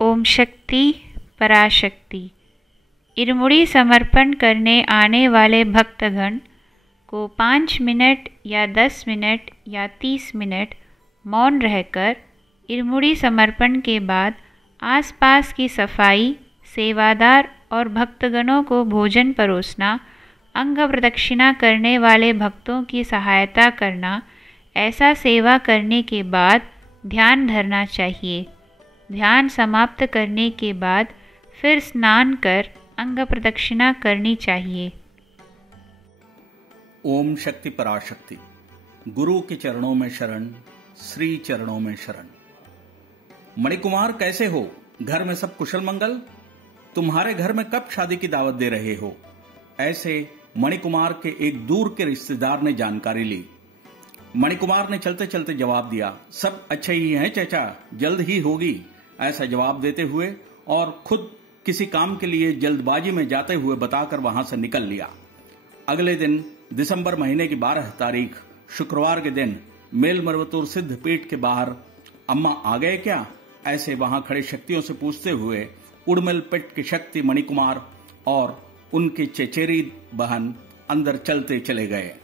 ओम शक्ति पराशक्ति। इरमुड़ी समर्पण करने आने वाले भक्तगण को 5 मिनट या 10 मिनट या 30 मिनट मौन रहकर इरमुड़ी समर्पण के बाद आसपास की सफाई, सेवादार और भक्तगणों को भोजन परोसना, अंग प्रदक्षिणा करने वाले भक्तों की सहायता करना, ऐसा सेवा करने के बाद ध्यान धरना चाहिए। ध्यान समाप्त करने के बाद फिर स्नान कर अंग प्रदक्षिणा करनी चाहिए। ओम शक्ति पराशक्ति। गुरु के चरणों में शरण, श्री चरणों में शरण। मणिकुमार कैसे हो? घर में सब कुशल मंगल? तुम्हारे घर में कब शादी की दावत दे रहे हो? ऐसे मणिकुमार के एक दूर के रिश्तेदार ने जानकारी ली। मणिकुमार ने चलते चलते जवाब दिया, सब अच्छे ही हैं चाचा, जल्द ही होगी। ऐसा जवाब देते हुए और खुद किसी काम के लिए जल्दबाजी में जाते हुए बताकर वहां से निकल लिया। अगले दिन दिसंबर महीने की 12 तारीख शुक्रवार के दिन मेलमरवतुर सिद्ध पीठ के बाहर अम्मा आ गए क्या? ऐसे वहां खड़े शक्तियों से पूछते हुए उड़मिल पेट की शक्ति मणिकुमार और उनकी चचेरी बहन अंदर चलते चले गए।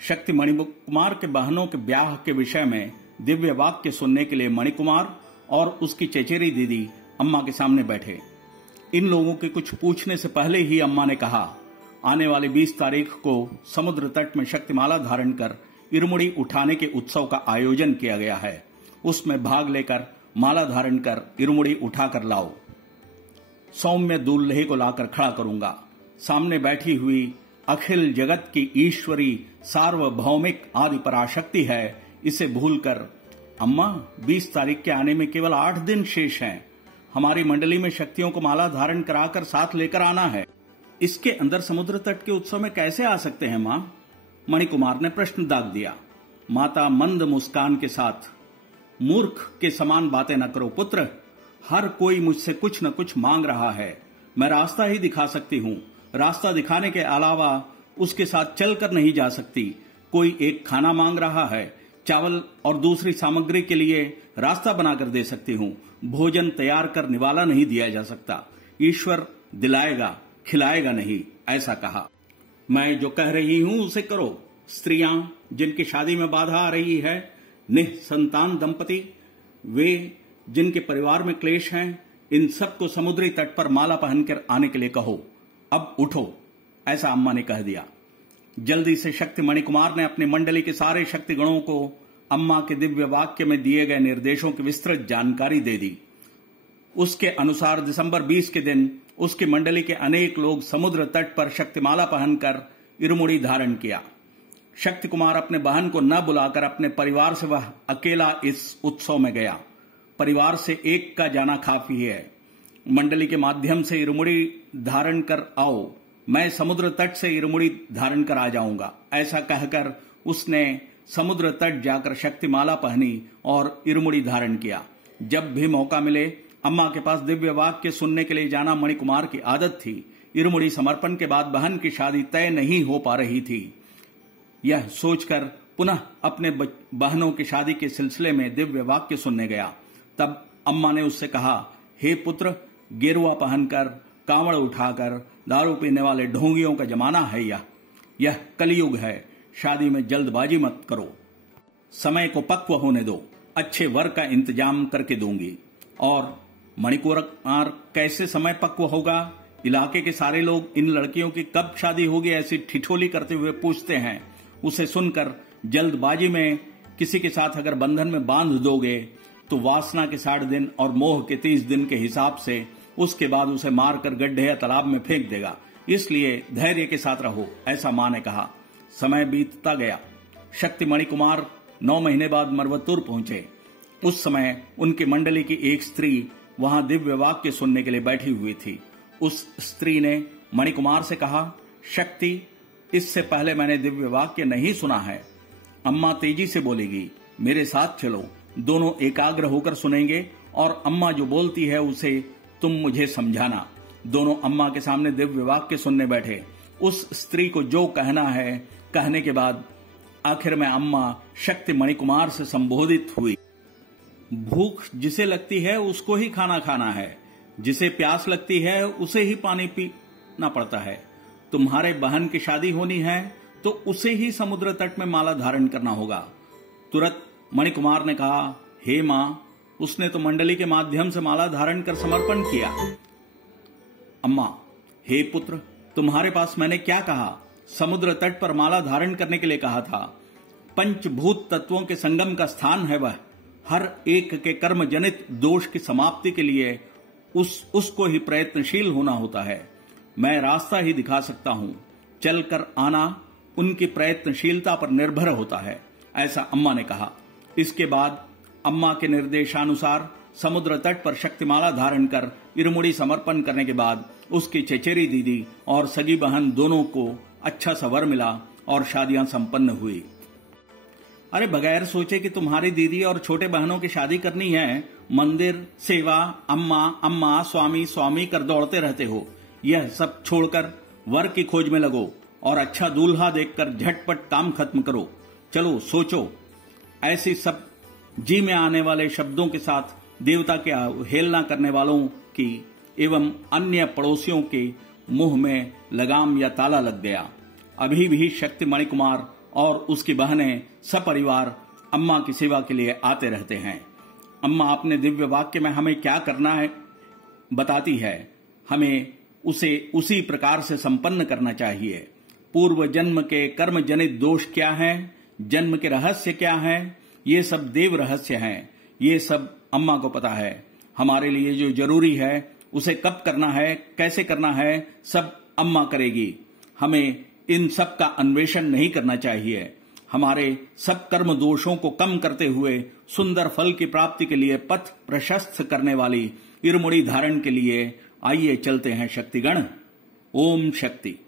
शक्ति मणिकुमार के बहनों के ब्याह के विषय में दिव्य वाक्य सुनने के लिए मणिकुमार और उसकी चचेरी दीदी अम्मा के सामने बैठे। इन लोगों के कुछ पूछने से पहले ही अम्मा ने कहा, आने वाली 20 तारीख को समुद्र तट में शक्तिमाला धारण कर इरमुड़ी उठाने के उत्सव का आयोजन किया गया है। उसमें भाग लेकर माला धारण कर इरमुड़ी उठाकर लाओ। सौम्य दूल्हे को लाकर खड़ा करूंगा। सामने बैठी हुई अखिल जगत की ईश्वरी सार्वभौमिक आदि पराशक्ति है। इसे भूलकर अम्मा 20 तारीख के आने में केवल 8 दिन शेष हैं। हमारी मंडली में शक्तियों को माला धारण कराकर साथ लेकर आना है। इसके अंदर समुद्र तट के उत्सव में कैसे आ सकते हैं मां? मणिकुमार ने प्रश्न दाग दिया। माता मंद मुस्कान के साथ, मूर्ख के समान बातें न करो पुत्र। हर कोई मुझसे कुछ न कुछ मांग रहा है। मैं रास्ता ही दिखा सकती हूँ। रास्ता दिखाने के अलावा उसके साथ चलकर नहीं जा सकती। कोई एक खाना मांग रहा है, चावल और दूसरी सामग्री के लिए रास्ता बनाकर दे सकती हूँ। भोजन तैयार कर निवाला नहीं दिया जा सकता। ईश्वर दिलाएगा, खिलाएगा नहीं, ऐसा कहा। मैं जो कह रही हूँ उसे करो। स्त्रियां जिनकी शादी में बाधा आ रही है, निसंतान दंपति, वे जिनके परिवार में क्लेश हैं, इन सबको समुद्री तट पर माला पहनकर आने के लिए कहो। अब उठो, ऐसा अम्मा ने कह दिया। जल्दी से शक्ति मणिकुमार ने अपनी मंडली के सारे शक्तिगणों को अम्मा के दिव्य वाक्य में दिए गए निर्देशों की विस्तृत जानकारी दे दी। उसके अनुसार दिसंबर 20 के दिन उसकी मंडली के अनेक लोग समुद्र तट पर शक्तिमाला पहनकर इरमुड़ी धारण किया। शक्ति कुमार अपने बहन को न बुलाकर अपने परिवार से वह अकेला इस उत्सव में गया। परिवार से एक का जाना काफी है। मंडली के माध्यम से इरमुड़ी धारण कर आओ। मैं समुद्र तट से इरमुड़ी धारण कर आ जाऊंगा, ऐसा कहकर उसने समुद्र तट जाकर शक्तिमाला पहनी और इरमुड़ी धारण किया। जब भी मौका मिले अम्मा के पास दिव्य वाक्य सुनने के लिए जाना मणिकुमार की आदत थी। इरमुड़ी समर्पण के बाद बहन की शादी तय नहीं हो पा रही थी। यह सोचकर पुनः अपने बहनों की शादी के सिलसिले में दिव्य वाक्य सुनने गया। तब अम्मा ने उससे कहा, हे पुत्र, गेरुआ पहनकर, कांवड़ उठाकर दारू पीने वाले ढोंगियों का जमाना है। यह कलयुग है। शादी में जल्दबाजी मत करो। समय को पक्व होने दो। अच्छे वर का इंतजाम करके दूंगी। और मणिकुमार कैसे समय पक्व होगा? इलाके के सारे लोग इन लड़कियों की कब शादी होगी ऐसी ठिठोली करते हुए पूछते हैं। उसे सुनकर जल्दबाजी में किसी के साथ अगर बंधन में बांध दोगे तो वासना के 60 दिन और मोह के 30 दिन के हिसाब से उसके बाद उसे मारकर गड्ढे या तालाब में फेंक देगा। इसलिए धैर्य के साथ रहो, ऐसा मां ने कहा। समय बीतता गया। शक्ति मणिकुमार 9 महीने बाद मरवतुर पहुंचे। उस समय उनकी मंडली की एक स्त्री वहां दिव्य वाक्य सुनने के लिए बैठी हुई थी। उस स्त्री ने मणिकुमार से कहा, शक्ति, इससे पहले मैंने दिव्य वाक्य नहीं सुना है। अम्मा तेजी से बोलेगी, मेरे साथ चलो। दोनों एकाग्र होकर सुनेंगे और अम्मा जो बोलती है उसे तुम मुझे समझाना। दोनों अम्मा के सामने दिव्य वाक्य सुनने बैठे। उस स्त्री को जो कहना है कहने के बाद आखिर में अम्मा शक्ति मणिकुमार से संबोधित हुई। भूख जिसे लगती है उसको ही खाना खाना है, जिसे प्यास लगती है उसे ही पानी पीना पड़ता है। तुम्हारे बहन की शादी होनी है तो उसे ही समुद्र तट में माला धारण करना होगा। तुरंत मणिकुमार ने कहा, हे मां, उसने तो मंडली के माध्यम से माला धारण कर समर्पण किया। अम्मा, हे पुत्र, तुम्हारे पास मैंने क्या कहा? समुद्र तट पर माला धारण करने के लिए कहा था। पंचभूत तत्वों के संगम का स्थान है वह। हर एक के कर्म जनित दोष की समाप्ति के लिए उसको ही प्रयत्नशील होना होता है। मैं रास्ता ही दिखा सकता हूं, चलकर आना उनकी प्रयत्नशीलता पर निर्भर होता है, ऐसा अम्मा ने कहा। इसके बाद अम्मा के निर्देशानुसार समुद्र तट पर शक्तिमाला धारण कर इरुमुड़ी समर्पण करने के बाद उसकी चचेरी दीदी और सगी बहन दोनों को अच्छा सा वर मिला और शादियां संपन्न हुई। अरे बगैर सोचे कि तुम्हारी दीदी और छोटे बहनों की शादी करनी है, मंदिर, सेवा, अम्मा अम्मा, स्वामी स्वामी कर दौड़ते रहते हो। यह सब छोड़कर वर की खोज में लगो और अच्छा दूल्हा देखकर झटपट काम खत्म करो। चलो सोचो। ऐसी सब जी में आने वाले शब्दों के साथ देवता के अवहेलना करने वालों की एवं अन्य पड़ोसियों के मुंह में लगाम या ताला लग गया। अभी भी शक्ति मणिकुमार और उसकी बहनें सपरिवार अम्मा की सेवा के लिए आते रहते हैं। अम्मा अपने दिव्य वाक्य में हमें क्या करना है बताती है। हमें उसे उसी प्रकार से संपन्न करना चाहिए। पूर्व जन्म के कर्म जनित दोष क्या हैं, जन्म के रहस्य क्या हैं, ये सब देव रहस्य हैं। ये सब अम्मा को पता है। हमारे लिए जो जरूरी है उसे कब करना है, कैसे करना है, सब अम्मा करेगी। हमें इन सब का अन्वेषण नहीं करना चाहिए। हमारे सब कर्म दोषों को कम करते हुए सुंदर फल की प्राप्ति के लिए पथ प्रशस्त करने वाली इरुमुड़ी धारण के लिए आइए चलते हैं शक्तिगण। ओम शक्ति।